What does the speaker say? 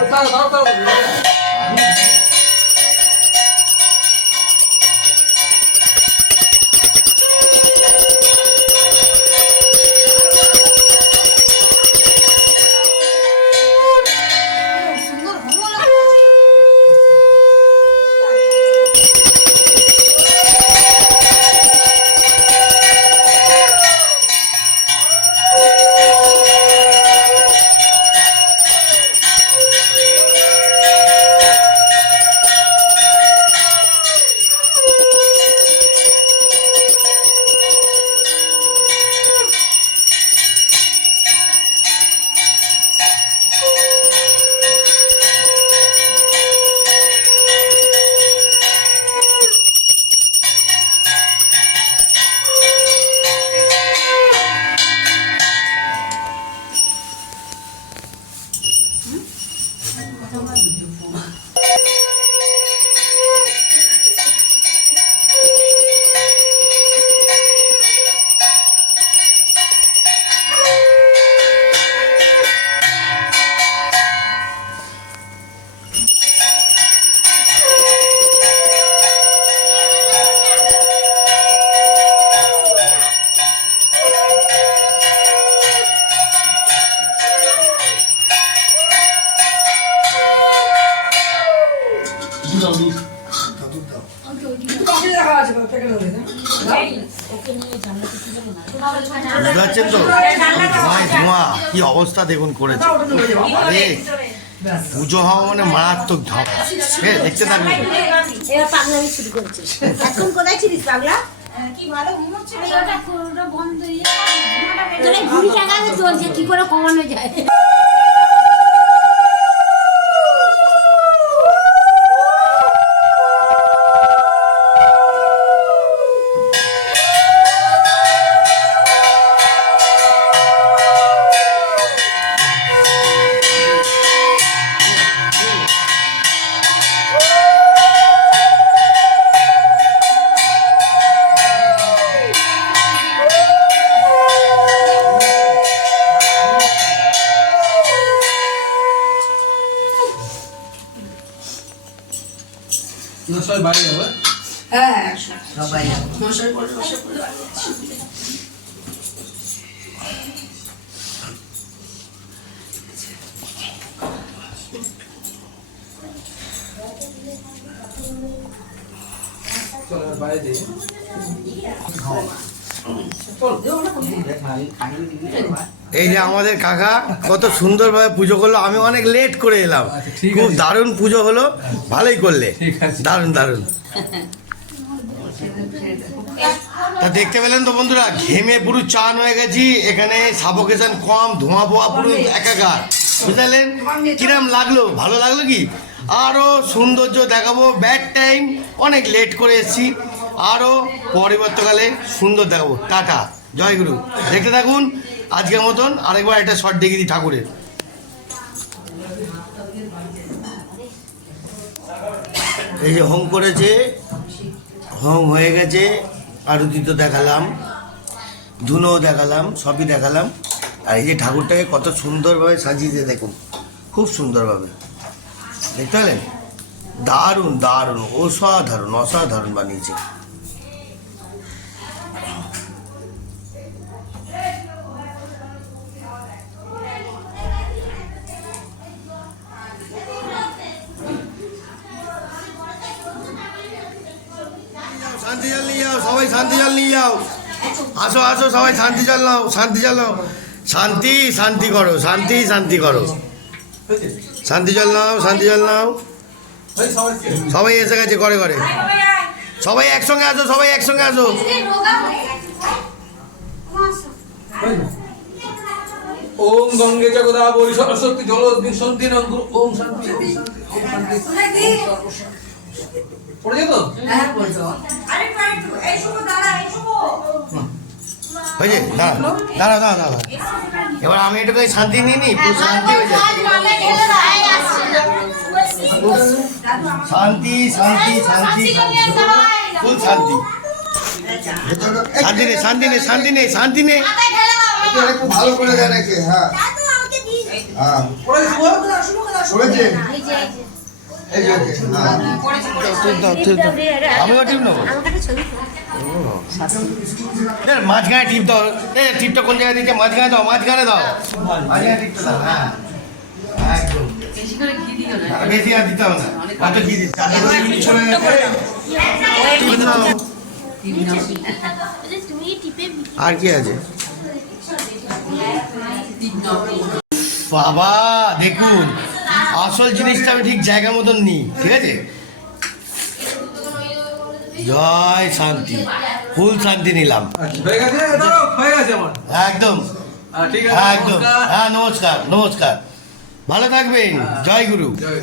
我看看他到底是谁 বুঝতে পারছেন তো? ধোঁয়ায় ধোঁয়া কি অবস্থা দেখুন করেছে। আরে পুজো হওয়া মানে মারাত্মক ঝাঁপ হ্যাঁ দেখতে থাকবে এবার পাগলামি শুরু করেছিস এখন কোথায় ছিলিস পাগলা? কি ভালো ঘুমোচ্ছে ওটা বন্ধ কি করে কমানো যায়? সবাই বাইরে যাবে? হ্যাঁ সবাই মশাই করে মশাই করে চল বাইরে যাই। এই যে আমাদের কাকা কত সুন্দরভাবে পুজো করল। আমি অনেক লেট করে এলাম। আচ্ছা, খুব দারুণ পুজো হলো। ভালোই করলে। দারুণ দারুণ। তা দেখতে পেলেন তো বন্ধুরা ঘেমে পুরো চান হয়ে গেছি। এখানে সাফোকেশন কম ধোঁয়া ফোয়া পুরো একাকার। বুঝলেন? কিরম লাগল? ভালো লাগল কি? আরও সৌন্দর্য দেখাবো। ব্যাড টাইম অনেক লেট করে এসেছি। আরও পরবর্তীকালে সুন্দর দেখাবো। টাটা। জয়গুরু দেখতে থাকুন। আজকের মতন আরেকবার একটা শর্ট দেখিয়ে দিই ঠাকুরের। এই যে হোম করেছে হোম হয়ে গেছে, আরতি তো দেখালাম, ধুনোও দেখালাম, সবই দেখালাম। আর এই যে ঠাকুরটাকে কত সুন্দরভাবে সাজিয়েছে দেখুন, খুব সুন্দরভাবে। দেখতে পেলেন? দারুণ দারুণ, অসাধারণ অসাধারণ বানিয়েছে। শান্তি জল নিয়ে যাও, সবাই শান্তি জল নিয়ে যাও। আসো আসো, সবাই শান্তি জল নাও, শান্তি জল নাও। শান্তি শান্তি করো, শান্তি শান্তি করো। শান্তি জল নাও, শান্তি জল নাও। সবাই এসে গেছে করে করে সবাই একসঙ্গে আসো, সবাই একসঙ্গে আসো? ওম গঙ্গে জগদাবরী সরস্বতী জলদি সন্ধি নন্দু ওম শান্তি। পড়ে যেত হ্যাঁ বলছো আরেকটু আরেকটু এই শুভ দাঁড়া এই শুভ। হয়েছে দাঁড়া দাঁড়া দাঁড়া দাঁড়া। এবার আমি একটু শান্তি নিয়ে নিই পুরো শান্তি হয়ে যাবে শান্তি শান্তি শান্তি ফুল শান্তি। শান্তি নেই শান্তি নেই শান্তি নেই শান্তি নেই। ভালো করে একে হ্যাঁ। হ্যাঁ। টিপ মাঝখানে টিপ দাও এ টিপটা কোন জায়গায় দিচ্ছে মাঝখানে দাও মাঝখানে দাও। বেশি আর। এই টিপে আর কি আছে? বাবা, দেখুন আসল জিনিসটা আমি ঠিক জায়গা মতন নিই ঠিক আছে? জয় শান্তি ফুল শান্তি নিলাম। হয়ে গেছে? দাঁড়াও, হয়ে গেছে আমার। একদম। হ্যাঁ, ঠিক আছে হ্যাঁ, একদম হ্যাঁ নমস্কার নমস্কার। ভালো থাকবেন। জয় গুরু। জয়